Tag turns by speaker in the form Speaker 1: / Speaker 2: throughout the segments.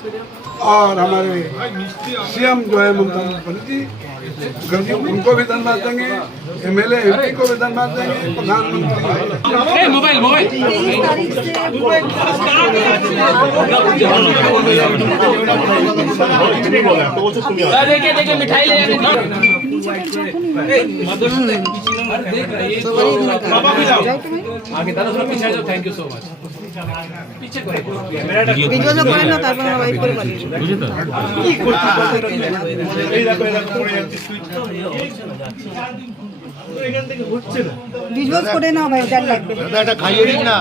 Speaker 1: और हमारे सीएम जो है ममता बनर्जी उनको भी धन्यवाद देंगे एमएलए एमपी को भी धन्यवाद देंगे प्रधानमंत्री
Speaker 2: मोबाइल मोबाइल। देखिए देखिए मिठाई ले आगे दादा थोड़ा पीछे जाओ। थैंक यू सो मच पीछे
Speaker 3: ভিডিওটা করে না তারপর আমরা ডিসপোজ করে
Speaker 4: না।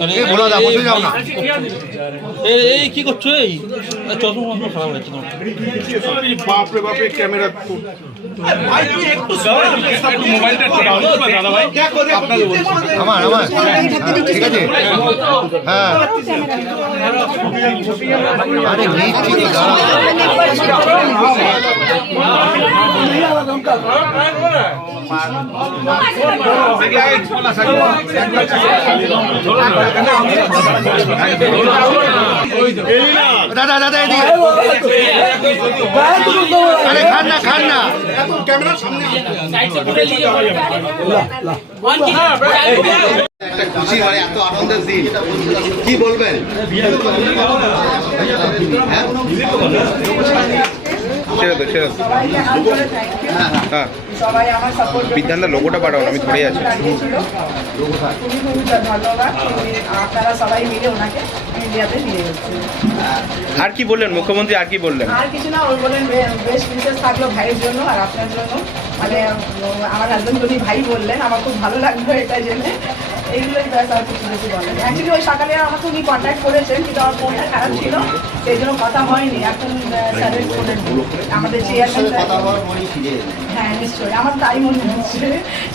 Speaker 4: আরে বলো দাও বসে
Speaker 5: এই কি করছ এই? চশমা
Speaker 4: দাদা দাদা এদিকে আরে খান না খান না খুশি হয় এত আনন্দের দিন কি বলবেন হ্যাঁ?
Speaker 6: ছেড়ে দো ছেড়ে হ্যাঁ লোগোটা পাঠাও আমি ধরে আছি। আর কি বললেন? মুখ্যমন্ত্রী আর কি বললেন?
Speaker 7: আর কিছু না ওই বলেন বেস্ট উইশেস থাকল ভাইয়ের জন্য আর আপনার জন্য। মানে আমার হাজবেন্ড যদি ভাই বললেন আমার খুব ভালো লাগল এটা জেনে। এইগুলোই ব্যাস আর কিছু বেশি বলেন অ্যাকচুয়ালি ওই সকালে আমাকে উনি কন্ট্যাক্ট করেছেন কিন্তু আমার ফোনটা খারাপ ছিল সেই জন্য কথা হয়নি এখন স্যারের ফোনের আমাদের চেয়ারম্যান
Speaker 4: কথা হওয়ার পরেই ফিরে এলেন।
Speaker 7: হ্যাঁ নিশ্চয়ই আমার তাই মনে হচ্ছে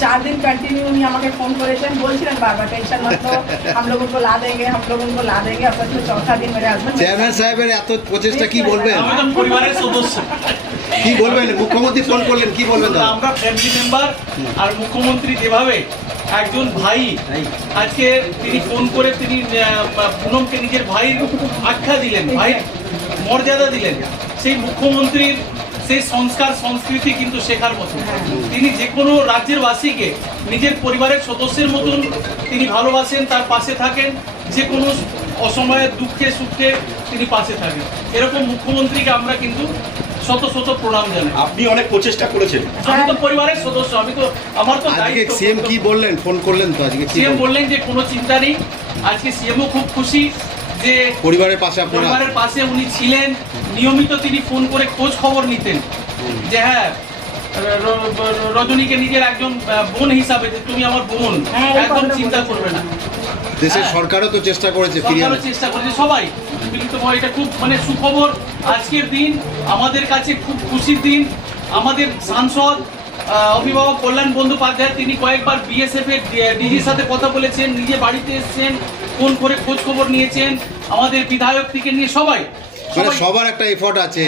Speaker 7: चार दिन कंटिन्यू उन्हीं আমাকে ফোন করেছেন বলছিলেন বারবার টেনশন মত लो हम लोगों को ला देंगे हम लोगों को ला देंगे अब तो चौथा दिन मेरे हस्बैंड
Speaker 4: চেয়ারম্যান সাহেবের এত প্রচেষ্টা কি বলবেন
Speaker 5: পরিবারের সদস্য
Speaker 4: কি বলবেন মুখ্যমন্ত্রী ফোন করলেন কি বলবেন দাদা
Speaker 5: আমরা ফ্যামিলি মেম্বার আর মুখ্যমন্ত্রী যেভাবে একজন ভাই। আজকে তিনি ফোন করে তিনি পুনমকে নিজের ভাইয়ের আখ্যা দিলেন ভাইয়ের মর্যাদা দিলেন। সেই মুখ্যমন্ত্রীর সেই সংস্কার সংস্কৃতি কিন্তু শেখার মতো। তিনি যে কোনো রাজ্যের বাসীকে নিজের পরিবারের সদস্যের মতন তিনি ভালোবাসেন তার পাশে থাকেন। যে কোনো অসময়ে দুঃখে সুখে তিনি পাশে থাকেন। এরকম মুখ্যমন্ত্রীকে আমরা কিন্তু শত শত প্রণাম জানাই।
Speaker 8: আপনি অনেক প্রচেষ্টা করেছেন।
Speaker 5: আমি তো পরিবারের সদস্য আমি তো আমার তো
Speaker 4: আজকে সিএম কি বললেন? ফোন করলেন তো আজকে
Speaker 5: সিএম
Speaker 4: বললেন?
Speaker 5: যে কোনো চিন্তা নেই। আজকে সিএমও খুব খুশি যে
Speaker 4: পরিবারের পাশে আপনারা
Speaker 5: পরিবারের পাশে উনি ছিলেন। নিয়মিত তিনি ফোন করে খোঁজ খবর নিতেন। যে হ্যাঁ রজনীকে নিজের একজন বোন হিসাবে যে তুমি আমার বোন
Speaker 7: হ্যাঁ,
Speaker 5: একদম চিন্তা করবে না।
Speaker 4: দেশের
Speaker 5: হ্যাঁ।
Speaker 4: সরকারও তো চেষ্টা করেছে ফিরিয়ে
Speaker 5: সরকারও চেষ্টা করেছে সবাই। মিলিতভাবে এটা খুব মানে সুখবর। আজকের দিন আমাদের কাছে খুব খুশির দিন। আমাদের সাংসদ অভিভাবক কল্যাণ বন্দ্যোপাধ্যায় তিনি কয়েকবার বিএসএফ এর ডিজির সাথে কথা বলেছেন নিজে বাড়িতে এসেছেন ফোন করে খোঁজ খবর নিয়েছেন আমাদের বিধায়ক থেকে নিয়ে সবাই।
Speaker 4: মানে সবার একটা এফোর্ট আছে।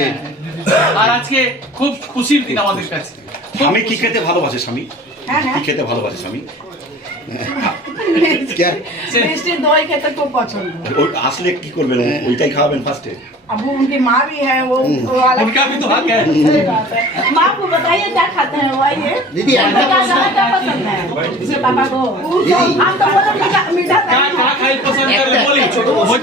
Speaker 5: আর আজকে খুব খুশির দিন আমাদের কাছে।
Speaker 8: আমি কি খেতে ভালোবাসে স্বামী?
Speaker 7: হ্যাঁ
Speaker 8: কি
Speaker 7: হ্যাঁ
Speaker 8: খেতে ভালোবাসে স্বামী?
Speaker 4: কে-
Speaker 7: मिष्टी दही खेते खूब पसंद है
Speaker 8: ওই আসলে কি করবেন ওইটাই খাওয়াবেন ফার্স্টে
Speaker 7: अब वो उनकी माँ भी है वो वो वाला
Speaker 5: उनका भी तो हक है
Speaker 7: सही बात है माँ को बताइए क्या खाते हैं वो आइए
Speaker 4: दीदी,
Speaker 7: क्या खाना क्या पसंद है इसे पापा को हम तो बोले मीठा मीठा
Speaker 5: क्या क्या खाई पसंद कर बोली